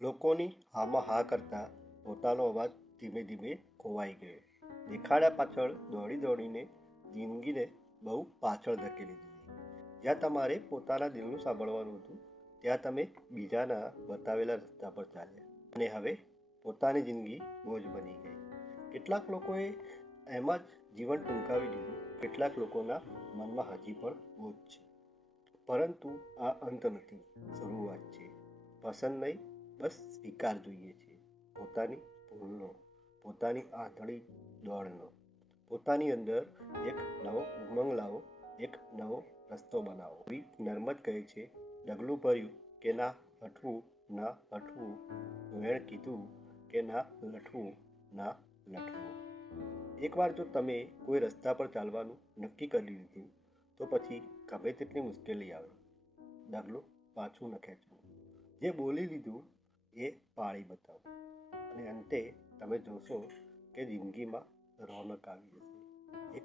લોકોની હામાં હા કરતા પોતાનો અવાજ ધીમે ધીમે ખોવાઈ ગયો. દેખાડા પાછળ દોડીને જિંદગીને બહુ પાછળ ધકેલી દીધી. જ્યાં તમારે પોતાના દિલનું સાંભળવાનું હતું ત્યાં તમે બીજાના બતાવેલા રસ્તા પર ચાલ્યા અને હવે પોતાની જિંદગી બોજ બની ગઈ. કેટલાક લોકોએ એમ જ જીવન ટૂંકાવી દીધું. કેટલાક લોકોના મનમાં હજી પણ બોજ છે. પરંતુ આ અંત નથી, શરૂઆત છે. પસંદ નહીં, બસ સ્વીકાર જોઈએ છે. પોતાની ભૂલનો, પોતાની આંધળી દોડનો. પોતાની અંદર એક નવો ઉમંગ લાવો, એક નવો રસ્તો બનાવો. કવિ નર્મદ કહે છે, ડગલું ભર્યું કે ના હઠવું, વેણ કીધું કે ના લઠવું. એકવાર જો તમે કોઈ રસ્તા પર ચાલવાનું નક્કી કરી લીધું તો પછી ગમે તેટલી મુશ્કેલી આવે, ડગલું પાછું ન ખેંચવું. જે બોલી લીધું એ પાળી બતાવો અને અંતે તમે જોશો કે જિંદગીમાં રોનક આવી જશે. એક